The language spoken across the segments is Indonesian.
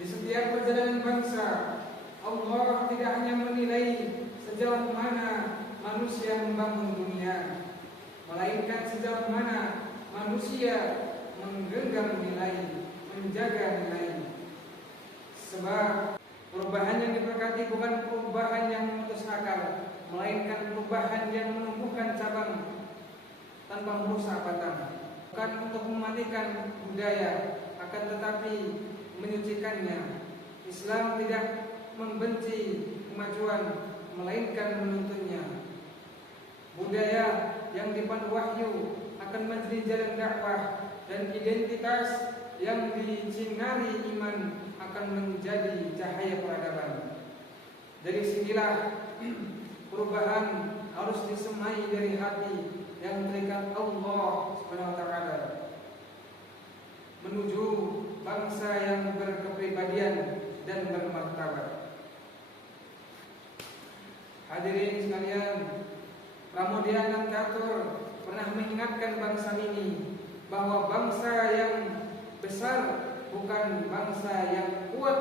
Di setiap perjalanan bangsa, Allah tidak hanya menilai sejauh mana manusia membangun dunia, melainkan sejauh mana manusia menggenggam nilai, menjaga nilai. Sebab perubahan yang diberkati bukan perubahan yang memutus akal, melainkan perubahan yang menumbuhkan cabang tanpa merusak batang. Bukan untuk mematikan budaya, akan tetapi menyucikannya. Islam tidak membenci kemajuan, melainkan menuntunnya. Budaya yang dipandu wahyu akan menjadi jalan dakwah, dan identitas yang dicinari iman akan menjadi cahaya peradaban. Dari sinilah perubahan harus disemai dari hati yang terikat Allah Subhanahu wa taala menuju bangsa yang berkepribadian dan bermartabat. Hadirin sekalian, Pramudia Anantatur pernah mengingatkan bangsa ini bahwa bangsa yang besar bukan bangsa yang kuat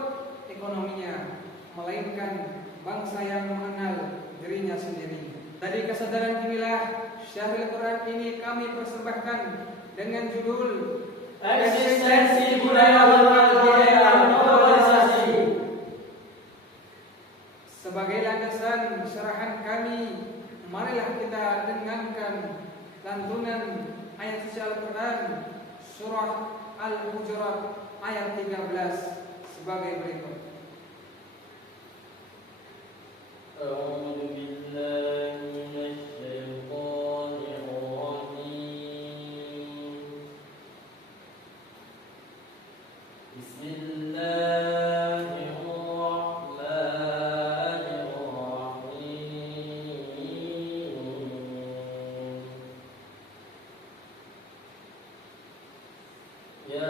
ekonominya, melainkan bangsa yang mengenal dirinya sendiri. Dari kesadaran inilah Syahril Quran ini kami persembahkan dengan judul Eksistensi Budaya Lokal di Era Globalisasi. Sebagai landasan syarahan kami, marilah kita dengarkan lantunan ayat suci Al-Quran surah Al-Hujurat ayat 13 sebagai berikut. A'udzu billahi minasy syaithanir rajim. Bismillahirrahmanirrahim. Ya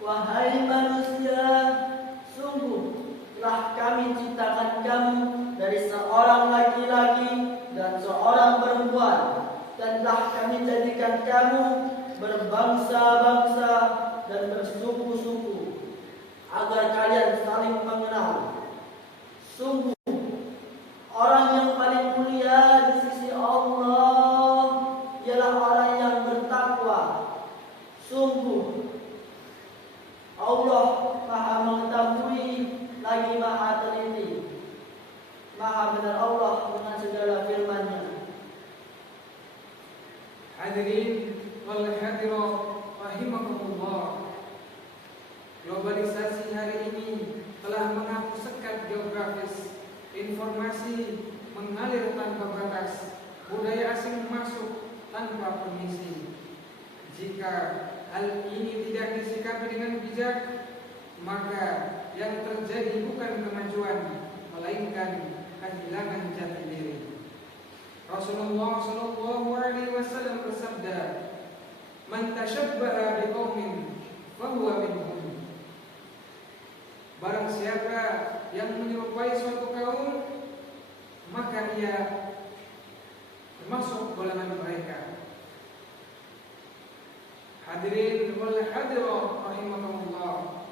Wahai manusia, sungguh telah kami ciptakan kamu dari seorang laki-laki dan seorang perempuan, dan telah kami jadikan kamu berbangsa-bangsa dan bersuku-suku agar kalian saling mengenal. Sungguh orang yang paling mulia di sisi Allah ialah orang yang bertakwa. Sungguh Allah Maha mengetahui lagi Maha teliti. Maha benar Allah dengan segala firman-Nya. Hadirin wal hadirat rahimakumullah. Globalisasi hari ini telah menghapus sekat geografis, informasi mengalir tanpa batas, budaya asing masuk tanpa permisi. Jika hal ini tidak disikapi dengan bijak, maka yang terjadi bukan kemajuan, melainkan kehilangan jati diri. Rasulullah sallallahu alaihi wasallam bersabda, "Man tashabbaha biqaumin fahuwa minhum." Barang siapa yang menyerupai suatu kaum, maka ia termasuk golongan mereka. Hadirin wal hadirat rahimakumullah.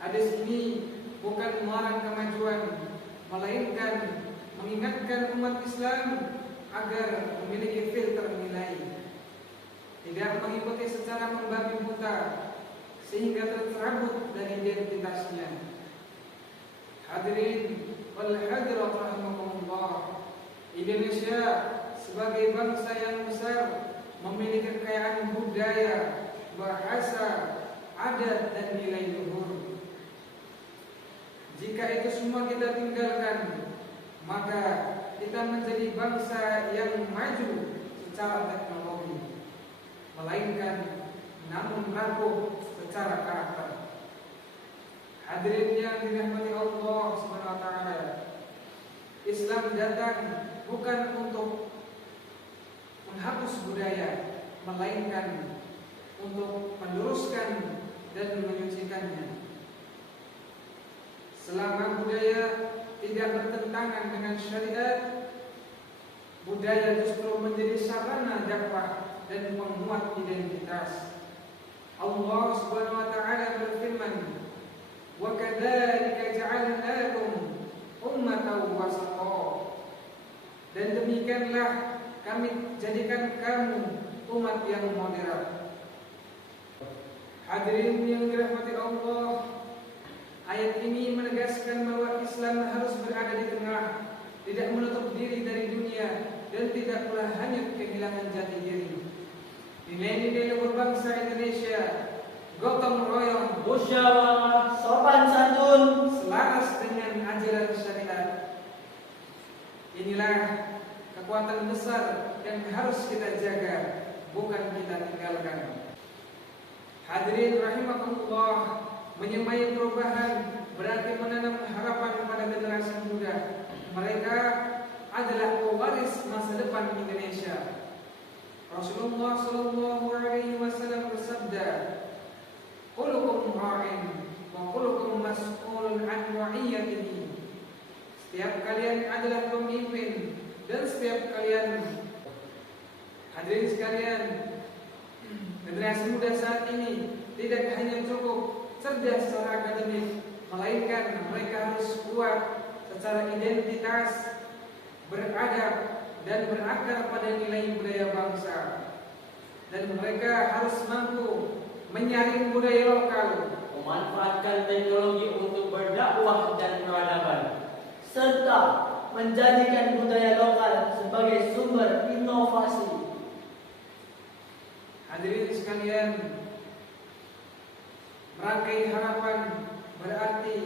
Hadis ini bukan melarang kemajuan, melainkan mengingatkan umat Islam agar memiliki filter nilai, tidak mengikuti secara membabi buta sehingga tercerabut dari identitasnya. Hadirin wal hadirat rahimakumullah. Indonesia sebagai bangsa yang besar memiliki kekayaan budaya, bahasa, adat dan nilai luhur. Jika itu semua kita tinggalkan, maka kita menjadi bangsa yang maju secara teknologi, melainkan namun rapuh secara karakter. Hadirin yang dirahmati Allah Subhanahu wa taala, Islam datang bukan untuk menghapus budaya, melainkan untuk meluruskan dan menyucikannya. Selama budaya tidak bertentangan dengan syariat, budaya justru menjadi sarana dakwah dan penguat identitas. Allah Subhanahu wa taala berfirman, "Wa kadzalika ja'alnakum ummatan wasata." Dan demikianlah kami jadikan kamu umat yang moderat. Hadirin yang dirahmati Allah, ayat ini menegaskan bahwa Islam harus berada di tengah, tidak menutup diri dari dunia, dan tidak pula hanyut kehilangan jati diri. Nilai-nilai luhur bangsa Indonesia, gotong royong, musyawarah, sopan santun, selaras dengan ajaran syariat. Inilah kekuatan besar yang harus kita jaga, bukan kita tinggalkan. Hadirin rahimakumullah, menyemai perubahan berarti menanam harapan pada generasi muda. Mereka adalah pewaris masa depan Indonesia. Rasulullah sallallahu alaihi wasallam bersabda, "Kullukum ra'in wa kullukum mas'ulun 'an ra'iyatihi." Setiap kalian adalah pemimpin dan setiap kalian, hadirin sekalian, generasi muda saat ini tidak hanya cukup cerdas secara akademik, melainkan mereka harus kuat secara identitas, beradab dan berakar pada nilai budaya bangsa. Dan mereka harus mampu menyaring budaya lokal, memanfaatkan teknologi untuk berdakwah dan peradaban, serta menjadikan budaya lokal sebagai sumber inovasi. Hadirin sekalian, merangkai harapan berarti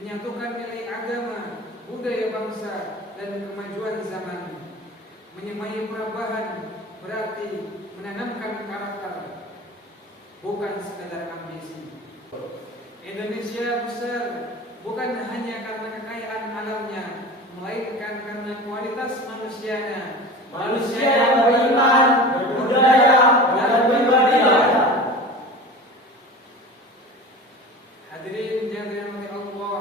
menyatukan nilai agama, budaya bangsa, dan kemajuan zaman. Menyemai perubahan berarti menanamkan karakter, bukan sekadar ambisi. Indonesia besar bukan hanya karena kekayaan alamnya, melainkan karena kualitas manusianya. Manusia yang beriman, berbudaya, dan beribadah. Hadirin yang dirahmati Allah,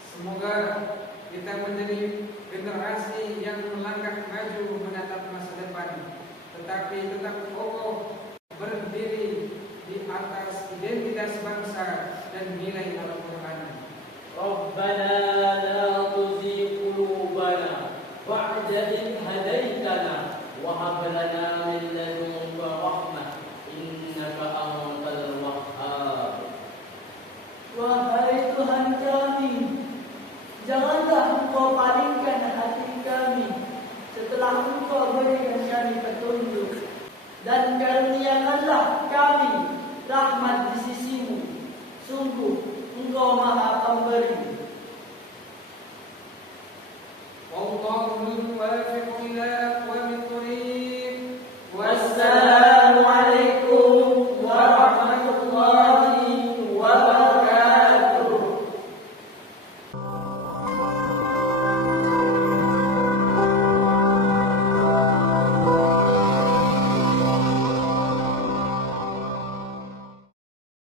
semoga kita menjadi generasi yang melangkah maju menatap masa depan, tetapi tetap kokoh berdiri di atas identitas bangsa dan nilai Al-Quran. Rabbana la tuzigh qulubana ba'da idh hadaitana wa hab lana min ladunka rahmah innaka antal wahhab. Wahai Tuhan kami, janganlah Engkau palingkan hati kami setelah Engkau berikan kami petunjuk, dan karuniakanlah kami rahmat di sisi-Mu. Sungguh Engkau Maha Pemberi.